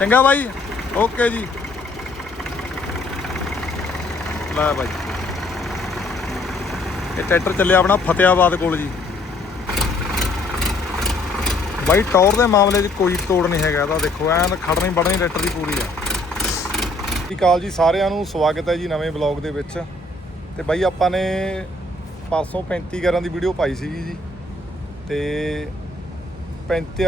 ਚੰਗਾ ਬਾਈ, ਓਕੇ ਜੀ। ਲੈ ਬਾਈ। ਇਹ ਟਰੈਕਟਰ ਚੱਲਿਆ ਆਪਣਾ ਫਤਿਆਬਾਦ ਕੋਲ ਜੀ। ਬਾਈ, ਟੌਰ ਦੇ ਮਾਮਲੇ 'ਚ ਕੋਈ ਤੋੜ ਨਹੀਂ ਹੈਗਾ ਇਹਦਾ ਦੇਖੋ, ਐਨ ਖੜਨੀ ਬੜਨੀ ਟਰੈਕਟਰ ਦੀ ਪੂਰੀ ਆ। ਸਤਿ ਸ਼੍ਰੀ ਅਕਾਲ ਜੀ, ਸਾਰਿਆਂ ਨੂੰ ਸਵਾਗਤ ਹੈ ਜੀ ਨਵੇਂ ਬਲੌਗ ਦੇ ਵਿੱਚ। ਤੇ ਬਾਈ, ਆਪਾਂ ਨੇ ਪਰਸੋਂ 35 ਗਰਾਂ ਦੀ ਵੀਡੀਓ ਪਾਈ ਸੀਗੀ ਜੀ। ਤੇ 35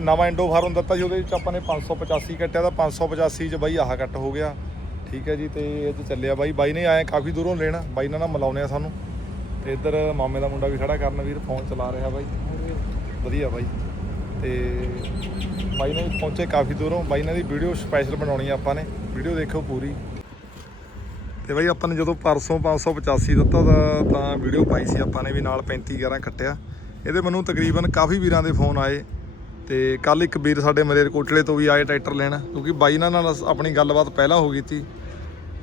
ਨਵਾਂ ਇੰਡੋ ਫਾਰਮ ਦਿੱਤਾ ਜੀ ਉਹਦੇ ਵਿੱਚ ਆਪਾਂ ਨੇ 585 ਕੱਟਿਆ ਤਾਂ 585 ਚ ਬਾਈ ਆਹ ਕੱਟ ਹੋ ਗਿਆ। ਠੀਕ ਹੈ ਜੀ, ਤੇ ਇਹ 'ਚ ਚੱਲਿਆ ਬਾਈ। ਬਾਈ ਨੇ ਆਏ ਕਾਫੀ ਦੂਰੋਂ ਲੈਣਾ। ਬਾਈ ਨਾਲ ਨਾ ਮਿਲਾਉਨੇ ਆ ਸਾਨੂੰ। ਤੇ ਇੱਧਰ ਮਾਮੇ ਦਾ ਮੁੰਡਾ ਵੀ ਖੜਾ ਕਰਨ ਵੀਰ ਫੋਨ ਚਲਾ ਰਿਹਾ ਬਾਈ। ਵਧੀਆ ਬਾਈ। ਤੇ ਬਾਈ ਨੇ ਪਹੁੰਚੇ ਕਾਫੀ ਦੂਰੋਂ। ਬਾਈ ਨਾਲ ਦੀ ਵੀਡੀਓ ਸਪੈਸ਼ਲ ਬਣਾਉਣੀ ਆ ਆਪਾਂ ਨੇ। ਵੀਡੀਓ ਦੇਖੋ ਪੂਰੀ। ਤੇ ਬਾਈ ਆਪਾਂ ਨੇ ਜਦੋਂ ਪਰਸੋਂ 585 ਦਿੱਤਾ ਤਾਂ ਵੀਡੀਓ ਪਾਈ ਸੀ ਆਪਾਂ ਨੇ ਵੀ ਨਾਲ 35 11 ਕੱਟਿਆ। ਇਹਦੇ ਮੈਨੂੰ ਤਕਰੀਬਨ ਕਾਫੀ ਵੀਰਾਂ ਦੇ ਫੋਨ ਆਏ ਤੇ ਕੱਲ ਇੱਕ ਵੀਰ ਸਾਡੇ ਮਲੇਰਕੋਟਲੇ ਤੋਂ ਵੀ ਆਏ ਟਰੈਕਟਰ ਲੈਣ ਕਿਉਂਕਿ ਬਾਈ ਨਾਲ ਆਪਣੀ ਗੱਲਬਾਤ ਪਹਿਲਾਂ ਹੋ ਗਈ ਸੀ।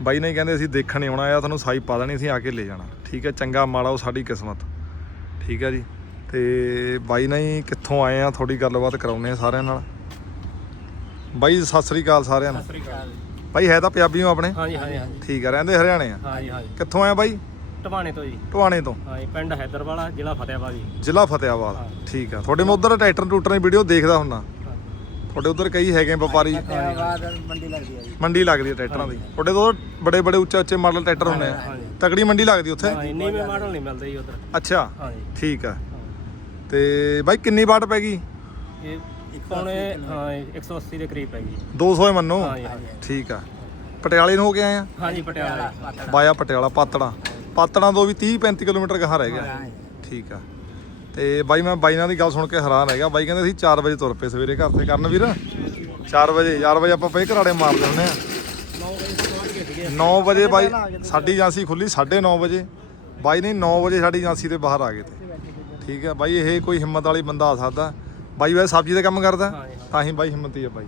ਬਾਈ ਨੇ ਕਹਿੰਦੇ ਅਸੀਂ ਦੇਖਣ ਆਉਣਾ ਆ ਤੁਹਾਨੂੰ ਸਾਈ ਪਾ ਦੇਣੀ ਅਸੀਂ ਆ ਕੇ ਲੈ ਜਾਣਾ। ਠੀਕ ਹੈ ਚੰਗਾ ਮਾੜਾ ਉਹ ਸਾਡੀ ਕਿਸਮਤ। ਠੀਕ ਹੈ ਜੀ ਤੇ ਬਾਈ ਹੀ ਕਿੱਥੋਂ ਆਏ ਆ ਥੋੜੀ ਗੱਲਬਾਤ ਕਰਾਉਨੇ ਆ ਸਾਰਿਆਂ ਨਾਲ। ਬਾਈ ਸਤਿ ਸ੍ਰੀ ਅਕਾਲ ਸਾਰਿਆਂ ਨੂੰ। ਸਤਿ ਸ੍ਰੀ ਅਕਾਲ। ਬਾਈ ਹੈ ਤਾਂ ਪੰਜਾਬੀ ਹੋ ਆਪਣੇ? ਹਾਂਜੀ ਹਾਂਜੀ ਹਾਂਜੀ। ਠੀਕ ਆ ਰਹਿੰਦੇ ਹਰਿਆਣੇ ਆ? ਹਾਂਜੀ ਹਾਂਜੀ। ਕਿੱਥੋਂ ਆਏ ਬਾਈ? ਟਵਾਣੇ ਤੋਂ ਜੀ। ਟਵਾਣੇ ਤੋਂ? ਹਾਂਜੀ ਪਿੰਡ ਹੈਦਰਵਾਲਾ ਜ਼ਿਲ੍ਹਾ ਫਤਿਆਬਾਦ ਜੀ। ਜ਼ਿਲ੍ਹਾ ਫਤਿਆਬਾਦ। ਹਾਂ। ਠੀਕ ਆ। ਤੁਹਾਡੇ ਮੈਂ ਉਧਰ ਟਰੈਕਟਰ ਟੂਟਰ ਦੀ ਵੀਡੀਓ ਦੇਖਦਾ ਹੁੰਨਾ। ਹਾਂ। ਤੁਹਾਡੇ ਉਧਰ ਕਈ ਹੈਗੇ ਵਪਾਰੀ। ਫਤਿਆਬਾਦ ਮੰਡੀ ਲੱਗਦੀ ਹੈ ਜੀ। ਮੰਡੀ ਲੱਗਦੀ ਹੈ ਟਰੈਕਟਰਾਂ ਦੀ। ਤੁਹਾਡੇ ਤੋਂ ਬੜੇ ਬੜੇ ਉੱਚੇ ਉੱਚੇ ਮਾਡਲ ਟਰੈਕਟਰ ਹੁੰਦੇ ਆ। ਤਕੜੀ ਮੰਡੀ ਲੱਗਦੀ ਉੱਥੇ? ਹਾਂਜੀ ਨੀਵੇਂ ਮਾਡਲ ਨਹੀਂ ਮਿਲਦੇ ਜੀ ਉਧਰ। ਅੱਛਾ। ਹਾਂਜੀ ਠੀਕ ਆ। ਤੇ ਬਾਈ ਕਿੰਨੀ ਵਾਟ ਪੈ ਗਈ? ਇਹ ਪੌਣੇ ਹਾਂ 180 ਦੇ ਕਰੀਬ ਪੈ ਗਈ। 200 ਹੀ ਮੰਨੋ ਠੀਕ ਆ। ਪਟਿਆਲੇ ਨੂੰ ਹੋ ਕੇ ਆਏ ਆ? ਹਾਂਜੀ ਪਟਿਆਲਾ। ਬਾਇਆ ਪਟਿਆਲਾ ਪਾਤੜਾ। ਪਾਤੜਾਂ ਤੋਂ ਵੀ 30 35 ਕਿਲੋਮੀਟਰ ਗਾਹਾਂ ਰਹਿ ਗਿਆ। ਠੀਕ ਆ। ਤੇ ਬਾਈ ਮੈਂ ਬਾਈ ਨਾਲ ਦੀ ਗੱਲ ਸੁਣ ਕੇ ਹੈਰਾਨ ਰਹਿ ਗਿਆ। ਬਾਈ ਕਹਿੰਦੇ ਅਸੀਂ 4 ਵਜੇ ਤੁਰ ਪਏ ਸਵੇਰੇ ਘਰ ਤੇ। ਕਰਨ ਵੀਰ 4 ਵਜੇ 4 ਵਜੇ ਆਪਾਂ ਪਏ ਘਰਾੜੇ ਮਾਰਦੇ ਹੁੰਦੇ ਆ। 9 ਵਜੇ ਤੋਂ ਪਹੁੰਚ ਗਏ ਸੀਗੇ 9 ਵਜੇ ਬਾਈ ਸਾਡੀ ਏਜੰਸੀ ਖੁੱਲੀ 9:30 ਵਜੇ। ਬਾਈ ਨੇ 9 ਵਜੇ ਸਾਡੀ ਏਜੰਸੀ ਤੇ ਬਾਹਰ ਆ ਗਏ ਤੇ। ਠੀਕ ਹੈ ਬਾਈ ਇਹ ਕੋਈ ਹਿੰਮਤ ਵਾਲੀ ਬੰਦਾ ਆ ਸਕਦਾ। ਬਾਈ ਵੈਸੇ ਸਬਜ਼ੀ ਦਾ ਕੰਮ ਕਰਦਾ ਤਾਂ ਹੀ ਬਾਈ ਹਿੰਮਤੀ ਆ ਬਾਈ।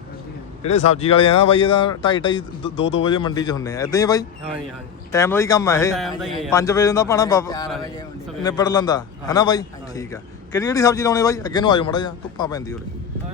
ਜਿਹੜੇ ਸਬਜ਼ੀ ਵਾਲੇ ਆ ਨਾ ਬਾਈ ਇਹਦਾ 2:30 2 2 ਵਜੇ ਮੰਡੀ 'ਚ ਹੁੰਨੇ ਆ। ਇਦਾਂ ਹੀ ਆ ਬਾਈ? ਹਾਂਜੀ ਹਾਂਜੀ ਟਾਈਮ ਦਾ ਹੀ ਕੰਮ ਆ ਇਹ। ਟਾਈਮ ਦਾ ਹੀ ਹੈ 5 ਵਜੇ ਦਾ ਪਾਣਾ 4 ਵਜੇ ਨਿਬੜ ਲੈਂਦਾ। ਹੈਨਾ ਬਾਈ? ਠੀਕ ਆ। ਕਿਹੜੀ ਕਿਹੜੀ ਸਬਜ਼ੀ ਲਾਉਣੇ ਬਾਈ? ਅੱਗੇ ਨੂੰ ਆਜੋ ਮੜਾ ਜਾ ਧੁੱਪਾਂ ਪੈਂਦੀ ਉਰੇ।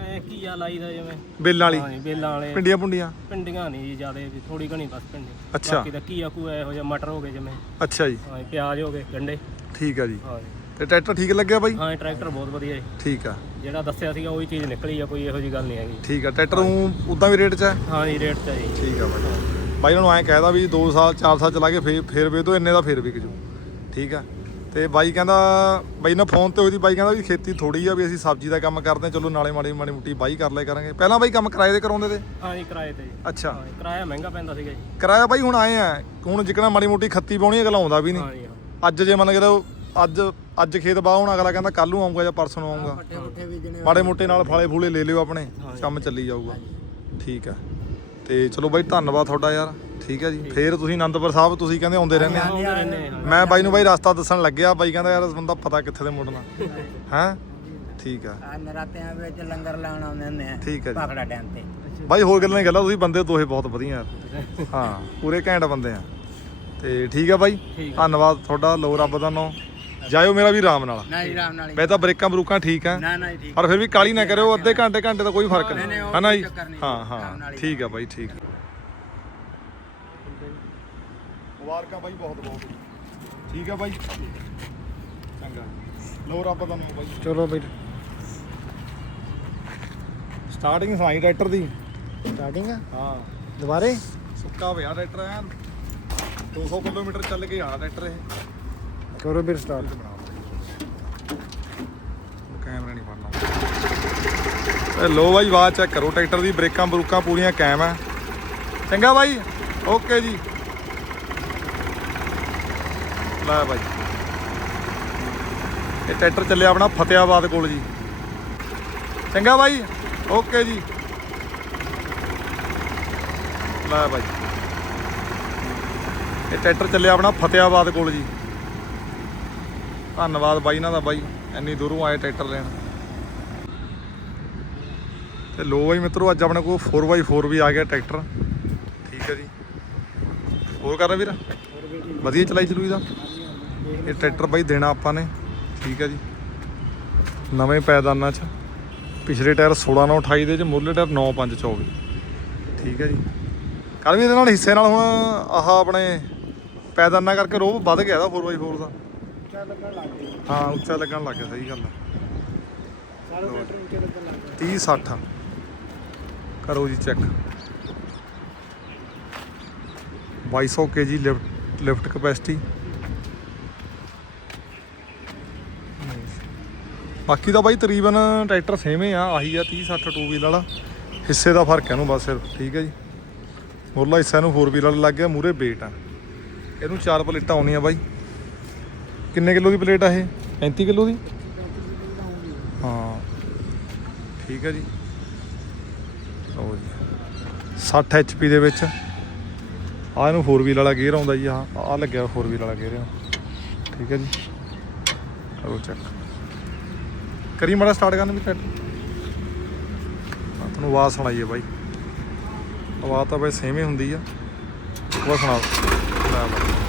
ਐ ਕੀਆ ਲਾਈਦਾ ਜਿਵੇਂ? ਬੇਲਾਂ ਵਾਲੀ। ਬੇਲਾਂ ਵਾਲੇ। ਪਿੰਡੀਆਂ ਪੁੰਡੀਆਂ ਪਿੰਡੀਆਂ ਨਹੀਂ ਜੀ ਜ਼ਿਆਦਾ ਵੀ ਥੋੜੀ ਘਣੀ ਬਸ ਪਿੰਡੀ ਅੱਛਾ। ਬਾਕੀ ਤਾਂ ਕੂ ਇਹੋ ਜਿਹਾ ਮਟਰ ਹੋ ਗਏ ਜਿਵੇਂ। ਅੱਛਾ ਜੀ। ਹਾਂਜੀ ਪਿਆਜ਼ ਹੋ ਗਏ ਗੰਡੇ। ਠੀਕ ਆ ਜੀ। ਹਾਂਜੀ ਤੇ ਟਰੈਕਟਰ ਠੀਕ ਲੱਗਿਆ ਬਾਈ? ਹਾਂ ਇਹ ਟਰੈਕਟਰ ਬਹੁਤ ਵਧੀਆ ਹੈ ਠੀਕ ਆ। ਜਿਹੜਾ ਦੱਸਿਆ ਸੀਗਾ ਉਹੀ ਚੀਜ਼ ਨਿਕਲੀ ਆ ਕੋਈ ਇਹੋ ਜੀ ਗੱਲ ਨਹੀਂ ਹੈਗੀ। ਠੀਕ ਆ। ਟਰੈਕਟਰ ਨੂੰ ਉਦਾਂ ਵੀ ਰੇਟ 'ਚ ਹੈ? ਹਾਂ ਜੀ ਰੇਟ ਚ ਹੈ ਜੀ। ਠੀਕ ਆ ਬਾਈ। ਬਾਈ ਉਹਨਾਂ ਨੂੰ ਐਂ ਕਹਿਦਾ ਵੀ 2 ਸਾਲ 4 ਸਾਲ ਚਲਾ ਕੇ ਫੇਰ ਫੇਰ ਵੇ ਤੋਂ ਇੰਨੇ ਦਾ ਫੇਰ ਵਿਕ ਜੂ ਠੀਕ ਆ? ਤੇ ਬਾਈ ਕਹਿੰਦਾ ਬਾਈ ਨਾਲ ਫੋਨ ਤੇ ਹੋਈ ਦੀ ਬਾਈ ਕਹਿੰਦਾ ਵੀ ਖੇਤੀ ਥੋੜੀ ਆ ਵੀ ਅਸੀਂ ਸਬਜ਼ੀ ਦਾ ਕੰਮ ਕਰਦੇ ਹਾਂ ਚਲੋ ਨਾਲੇ ਮਾੜੀ ਮਾੜੀ ਮੁੱਟੀ ਬਾਈ ਕਰ ਲਿਆ ਕਰਾਂਗੇ। ਪਹਿਲਾਂ ਬਾਈ ਕੰਮ ਕਿਰਾਏ ਦੇ ਕਰਾਉਂਦੇ ਤੇ? ਹਾਂ ਜੀ ਕਿਰਾਏ ਤੇ। ਜੀ ਅੱਛਾ। ਹਾਂ ਜੀ ਕਿਰਾਇਆ ਮਹਿੰਗਾ ਪੈਂਦਾ ਸੀਗਾ ਜੀ। ਕਿਰਾਇਆ ਬਾਈ ਹੁਣ ਆਏ ਆ ਹੁਣ ਜਿਕਣਾ ਮਾੜੀ ਮੁੱਟੀ ਖੱਤੀ ਪਾਉਣੀ ਅਗਲਾ ਆਉਂਦਾ ਵੀ ਨਹੀਂ। ਹਾਂ ਜੀ ਹਾਂ। ਅੱਜ ਜੇ ਮੰਨ ਕੇ ਲਓ ਅੱਜ ਅੱਜ ਖੇਤ ਬਾਹ ਹੁਣ ਅਗਲਾ ਕਹਿੰਦਾ ਕੱਲ ਨੂੰ ਆਉਂਗਾ ਜਾਂ ਪਰਸੋਂ ਨੂੰ ਆਉਂਗਾ ਮਾੜੇ ਮੋਟੇ ਨਾਲ ਫਾਲੇ ਫੂਲੇ ਲੈ ਲਿਓ ਆਪਣੇ ਕੰਮ ਚੱਲੀ ਜਾਊਗਾ। ਠੀਕ ਆ। ਤੇ ਚਲੋ ਬਾਈ ਧੰਨਵਾਦ ਤੁਹਾਡਾ ਯਾਰ। ਠੀਕ ਹੈ ਜੀ। ਫੇਰ ਤੁਸੀਂ ਆਨੰਦਪੁਰ ਸਾਹਿਬ ਤੁਸੀਂ ਕਹਿੰਦੇ ਆਉਂਦੇ ਰਹਿੰਦੇ ਆ। ਮੈਂ ਬਾਈ ਨੂੰ ਬਾਈ ਰਸਤਾ ਦੱਸਣ ਲੱਗਿਆ ਬਾਈ ਕਹਿੰਦਾ ਯਾਰ ਬੰਦਾ ਪਤਾ ਕਿੱਥੇ ਦੇ ਮੁੜਨਾ। ਹੈ? ਠੀਕ ਆ। ਆ ਨਰਾਤਿਆਂ ਵਿੱਚ ਲੰਗਰ ਲਾਉਣ ਆਉਂਦੇ ਹੁੰਦੇ ਆ ਠੀਕ ਆ ਜੀ। ਪਾਖੜਾ ਡੈਮ ਤੇ। ਬਾਈ ਹੋਰ ਗੱਲਾਂ ਨਹੀਂ ਗੱਲਾਂ ਤੁਸੀਂ ਬੰਦੇ ਦੋਹੇ ਬਹੁਤ ਵਧੀਆ ਯਾਰ। ਹਾਂ ਪੂਰੇ ਘੈਂਟ ਬੰਦੇ ਆ। ਤੇ ਠੀਕ ਆ ਬਾਈ ਧੰਨਵਾਦ ਤੁਹਾਡਾ ਲੋ ਰੱਬ ਦਾ ਨਾਮ। ਜਾਇਓ ਮੇਰਾ ਵੀ ਆਰਾਮ ਨਾਲ। ਨਾ ਜੀ ਰਾਮ ਨਾਲ। ਵੈਸੇ ਤਾਂ ਬ੍ਰੇਕਾਂ ਬਰੂਕਾਂ ਠੀਕ ਆ। ਨਾ ਨਾ ਠੀਕ। ਪਰ ਫਿਰ ਵੀ ਕਾਲੀ ਨਾ ਕਰਿਓ ਅੱਧੇ ਘੰਟੇ ਘੰਟੇ ਦਾ ਕੋਈ ਫ਼ਰਕ ਨਹੀਂ, ਨਹੀਂ ਉਹ ਹੈ ਨਾ ਜੀ? ਨਹੀਂ। ਹਾਂ ਆਰਾਮ ਹਾਂ ਠੀਕ ਆ ਬਾਈ ਠੀਕ ਮੁਬਾਰਕਾਂ ਬਾਈ ਬਹੁਤ ਬਹੁਤ। ਠੀਕ ਆ ਬਾਈ। ਚੰਗਾ। ਲੋ ਰੱਬ ਦਾ ਨਾਮ ਬਾਈ। ਚਲੋ ਬਈ। ਸਟਾਰਟਿੰਗ ਸਾਈ ਟਰੈਕਟਰ ਦੀ। ਸਟਾਰਟਿੰਗ ਹਾਂ। ਦੁਬਾਰੇ? ਸੁੱਕਾ ਹੋਇਆ ਟਰੈਕਟਰ ਐ 200 ਕਿਲੋਮੀਟਰ ਚੱਲ ਕੇ ਆ ਟਰੈਕਟਰ ਇਹ। ਕਰੋ ਵੀਰ ਸਟਾਰਟ ਕੈਮਰਾ ਨਹੀਂ ਫੜਨਾ ਲੋ ਬਾਈ, ਆਵਾਜ਼ ਚੈੱਕ ਕਰੋ। ਟਰੈਕਟਰ ਦੀ ਬ੍ਰੇਕਾਂ ਬਰੂਕਾਂ ਪੂਰੀਆਂ ਕਾਇਮ ਆ। ਚੰਗਾ ਬਾਈ, ਓਕੇ ਜੀ। ਲੈ ਬਾਈ। ਇਹ ਟਰੈਕਟਰ ਚੱਲਿਆ ਆਪਣਾ ਫਤਿਆਬਾਦ ਕੋਲ ਜੀ। ਚੰਗਾ ਬਾਈ, ਓਕੇ ਜੀ। ਲੈ ਬਾਈ। ਇਹ ਟਰੈਕਟਰ ਚੱਲਿਆ ਆਪਣਾ ਫਤਿਆਬਾਦ ਕੋਲ ਜੀ। ਧੰਨਵਾਦ ਬਾਈ ਇਹਨਾਂ ਦਾ ਬਾਈ, ਇੰਨੀ ਦੂਰੋਂ ਆਏ ਟਰੈਕਟਰ ਲੈਣ। ਤੇ ਲੋ ਬਾਈ ਮਿੱਤਰੋ, ਅੱਜ ਆਪਣੇ ਕੋਲ 4x4 ਵੀ ਆ ਗਿਆ ਟਰੈਕਟਰ। ਠੀਕ ਹੈ ਜੀ। ਹੋਰ ਕਰ ਵੀਰ? ਵਧੀਆ ਚਲਾਈ ਚਲੂਈ ਦਾ? ਇਹ ਟਰੈਕਟਰ ਬਾਈ ਦੇਣਾ ਆਪਾਂ ਨੇ। ਠੀਕ ਹੈ ਜੀ। ਨਵੇਂ ਪੈਦਾਨਾਂ 'ਚ। ਪਿਛਲੇ ਟਾਇਰ 16 9 28 ਦੇ ਚ ਮੁਰਲੇ ਟਾਇਰ 9 5 24 ਠੀਕ ਹੈ ਜੀ। ਕੱਲ ਵੀ ਇਹਦੇ ਨਾਲ ਹਿੱਸੇ ਨਾਲ ਹੁਣ ਆਹ ਆਪਣੇ ਪੈਦਾਨਾ ਕਰਕੇ ਰੋਹ ਵੱਧ ਗਿਆ ਦਾ 4x4 ਦਾ। ਲੱਗਣ ਲੱਗ ਹਾਂ ਉੱਚਾ ਲੱਗਣ ਲੱਗ ਗਿਆ ਸਹੀ ਗੱਲ ਆ। ਸਾਰੇ ਟਰੈਕਟਰ ਉੱਚੇ ਲੱਗਣ ਲੱਗ 30 60 ਕਰੋ ਜੀ check 2200 KG lift lift capacity ਬਾਕੀ ਤਾਂ ਬਾਈ ਤਕਰੀਬਨ ਟਰੈਕਟਰ ਸੇਮ ਹੀ ਆ ਆਹੀ ਆ 30 60 ਟੂ ਵੀਲ ਵਾਲਾ। ਹਿੱਸੇ ਦਾ ਫ਼ਰਕ ਹੈ ਇਹਨੂੰ ਬਸ ਸਿਰਫ ਠੀਕ ਹੈ ਜੀ। ਮੁਰਲਾ ਹਿੱਸਾ ਇਹਨੂੰ 4 ਵੀਲ ਵਾਲਾ ਲੱਗ ਗਿਆ ਮੂਰੇ ਵੇਟ ਆ। ਇਹਨੂੰ ਚਾਰ ਪਲੇਟਾਂ ਆਉਣੀਆਂ ਬਾਈ। ਕਿੰਨੇ ਕਿਲੋ ਦੀ ਪਲੇਟ ਆ ਇਹ? 35 ਕਿਲੋ ਦੀ। ਹਾਂ। ਠੀਕ ਹੈ ਜੀ। ਲਓ ਜੀ। 60 HP ਦੇ ਵਿੱਚ। ਆ ਇਹਨੂੰ 4 ਵੀਲ ਵਾਲਾ ਗੇਅਰ ਆਉਂਦਾ ਜੀ ਆ ਆ ਲੱਗਿਆ 4 ਵੀਲ ਵਾਲਾ ਗੇਅਰ ਠੀਕ ਹੈ ਜੀ। ਕਰੋ ਚੈੱਕ ਕਰੀ ਮੜਾ ਸਟਾਰਟ ਕਰਨ ਵੀ ਹਾਂ ਤੁਹਾਨੂੰ ਆਵਾਜ਼ ਸੁਣਾਈਏ ਬਾਈ। ਆਵਾਜ਼ ਤਾਂ ਬਈ ਸੇਮ ਹੀ ਹੁੰਦੀ ਆ। ਉਹ ਸੁਣਾ ਲੈ ਬਾਈ।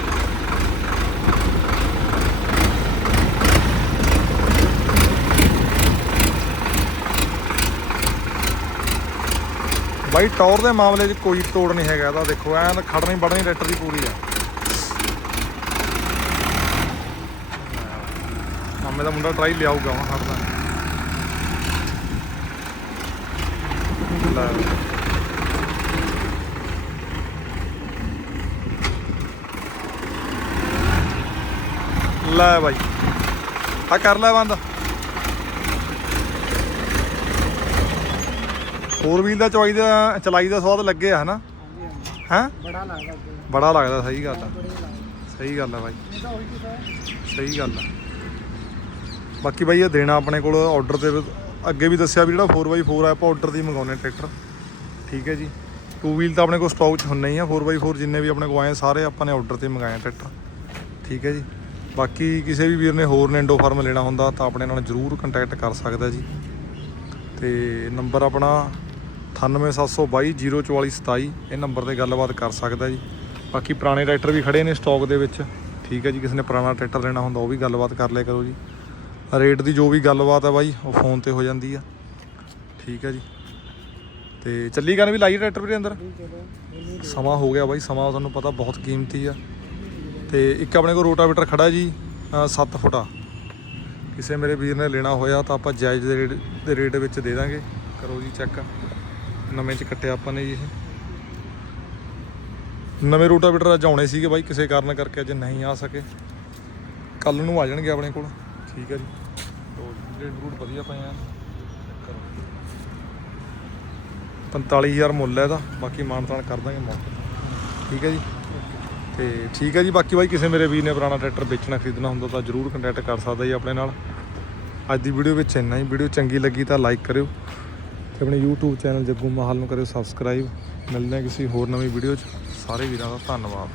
ਬਾਈ, ਟੌਰ ਦੇ ਮਾਮਲੇ 'ਚ ਕੋਈ ਤੋੜ ਨਹੀਂ ਹੈਗਾ ਇਹਦਾ ਦੇਖੋ ਐਨ ਖੜਨੀ ਬੜਨੀ ਟਰੈਕਟਰ ਦੀ ਪੂਰੀ ਆ। ਮਾਮੇ ਦਾ ਮੁੰਡਾ ਟਰਾਈ ਲਿਆਊਗਾ ਵਾ ਹੜਦਾ ਲੈ। ਲੈ ਬਾਈ। ਆ ਕਰ ਲੈ ਬੰਦ। ਫੋਰ ਵੀਲ ਦਾ ਚੋਈ ਦਾ ਚਲਾਈ ਦਾ ਸਵਾਦ ਹਨਾ? ਹਾਂਜੀ ਹਾਂਜੀ। ਹੈ? ਬੜਾ ਲੱਗਦਾ ਬੜਾ ਲੱਗਦਾ ਸਹੀ ਗੱਲ ਆ। ਸਹੀ ਗੱਲ ਆ ਬਾਈ। ਸਹੀ ਗੱਲ ਆ। ਬਾਕੀ ਬਾਈ ਇਹ ਦੇਣਾ ਆਪਣੇ ਕੋਲ ਆਰਡਰ ਤੇ। ਅੱਗੇ ਵੀ ਦੱਸਿਆ ਵੀ ਜਿਹੜਾ 4x4 ਆ ਆਪਾਂ ਆਰਡਰ ਦੀ ਮੰਗਾਉਨੇ ਟਰੈਕਟਰ ਠੀਕ ਹੈ ਜੀ। ਟੂ ਵੀਲ ਤਾਂ ਆਪਣੇ ਕੋਲ ਸਟਾਕ 'ਚ ਹੁੰਨੇ ਹੀ ਆ। 4x4 ਜਿੰਨੇ ਵੀ ਆਪਣੇ ਕੋਲ ਆਏ ਸਾਰੇ ਆਪਾਂ ਨੇ ਆਰਡਰ ਤੇ ਮੰਗਾਏ ਆ ਟਰੈਕਟਰ ਠੀਕ ਹੈ ਜੀ। ਬਾਕੀ ਕਿਸੇ ਵੀ ਵੀਰ ਨੇ ਹੋਰ ਨੈਂਡੋ ਫਾਰਮ ਲੈਣਾ ਹੁੰਦਾ ਤਾਂ ਆਪਣੇ ਨਾਲ ਜਰੂਰ ਕੰਟੈਕਟ ਕਰ ਸਕਦਾ ਜੀ। ਤੇ ਨੰਬਰ ਆਪਣਾ 9872204427 ਇਹ ਨੰਬਰ ਤੇ ਗੱਲਬਾਤ ਕਰ ਸਕਦਾ ਜੀ। ਬਾਕੀ ਪੁਰਾਣੇ ਟਰੈਕਟਰ ਵੀ ਖੜੇ ਨੇ ਸਟਾਕ ਦੇ ਵਿੱਚ। ਠੀਕ ਹੈ ਜੀ, ਕਿਸੇ ਨੇ ਪੁਰਾਣਾ ਟਰੈਕਟਰ ਲੈਣਾ ਹੁੰਦਾ ਉਹ ਵੀ ਗੱਲਬਾਤ ਕਰ ਲਿਆ ਕਰੋ ਜੀ। ਰੇਟ ਦੀ ਜੋ ਵੀ ਗੱਲਬਾਤ ਆ ਬਾਈ, ਉਹ ਫੋਨ ਤੇ ਹੋ ਜਾਂਦੀ ਆ। ਠੀਕ ਹੈ ਜੀ। ਤੇ ਚੱਲੀ ਗੱਲ ਵੀ ਲਾਈ ਟਰੈਕਟਰ ਵੀ ਅੰਦਰ? ਸਮਾਂ ਹੋ ਗਿਆ ਬਾਈ, ਸਮਾਂ ਤੁਹਾਨੂੰ ਪਤਾ ਬਹੁਤ ਕੀਮਤੀ ਆ। ਤੇ ਇੱਕ ਆਪਣੇ ਕੋਲ ਰੋਟਾਵੇਟਰ ਖੜਾ ਜੀ 7 ਫੁੱਟਾ। ਕਿਸੇ ਮੇਰੇ ਵੀਰ ਨੇ ਲੈਣਾ ਹੋਇਆ ਤਾਂ ਆਪਾਂ ਜਾਇਜ਼ ਦੇ ਰੇਟ ਦੇ ਰੇਟ ਵਿੱਚ ਦੇ ਦਾਂਗੇ। ਕਰੋ ਜੀ ਚੈੱਕ। ਨਵੇਂ ਚ ਕੱਟਿਆ ਆਪਾਂ ਨੇ ਜੀ ਇਹ। ਨਵੇਂ ਰੋਟਾਵੇਟਰ ਅੱਜ ਆਉਣੇ ਸੀਗੇ ਬਾਈ ਕਿਸੇ ਕਾਰਨ ਕਰਕੇ ਅੱਜ ਨਹੀਂ ਆ ਸਕੇ। ਕੱਲ ਨੂੰ ਆ ਜਾਣਗੇ ਆਪਣੇ ਕੋਲ। ਠੀਕ ਹੈ ਜੀ। ਰੇਟ ਰੂਟ ਵਧੀਆ ਪਏ ਆ। ਕਰੋ 45000 ਮੁੱਲ ਹੈ ਇਹਦਾ। ਬਾਕੀ ਮਾਨਤਾਨ ਕਰ ਦਾਂਗੇ ਮੌਕੇ। ਠੀਕ ਹੈ ਜੀ। ਤੇ ਠੀਕ ਹੈ ਜੀ ਬਾਕੀ ਬਾਈ ਕਿਸੇ ਮੇਰੇ ਵੀਰ ਨੇ ਪੁਰਾਣਾ ਟਰੈਕਟਰ ਵੇਚਣਾ ਖਰੀਦਣਾ ਹੁੰਦਾ ਤਾਂ ਜਰੂਰ ਕੰਟੈਕਟ ਕਰ ਸਕਦਾ ਜੀ ਆਪਣੇ ਨਾਲ। ਅੱਜ ਦੀ ਵੀਡੀਓ ਵਿੱਚ ਇੰਨਾ ਹੀ। ਵੀਡੀਓ ਚੰਗੀ ਲੱਗੀ ਤਾਂ ਲਾਈਕ ਕਰਿਓ। ਤੇ ਆਪਣੇ YouTube ਚੈਨਲ ਜੱਗੂ ਮਾਹਲ ਨੂੰ ਕਰਿਓ ਸਬਸਕ੍ਰਾਈਬ ਮਿਲਦੇ ਹਾਂ ਕਿਸੇ ਹੋਰ ਨਵੀਂ ਵੀਡੀਓ 'ਚ। ਸਾਰੇ ਵੀਰਾਂ ਦਾ ਧੰਨਵਾਦ।